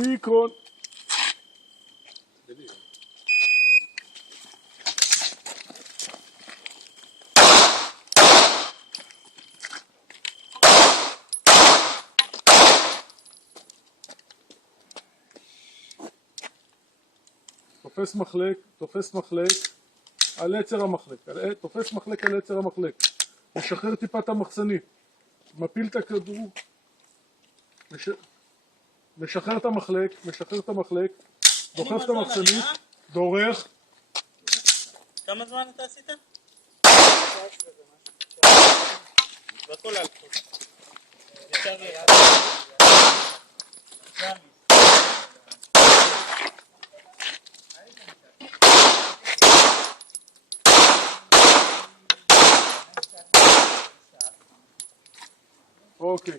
עיקרון. תופס מחלק על עצר המחלק, תופס מחלק על עצר המחלק, משחרר טיפה את המחסנית, מפיל את הכדור, משחרר את המחלק, דוחף את המחסנית, דורך. כמה זמן אתה עשית? והכל אלכוהול. אוקיי.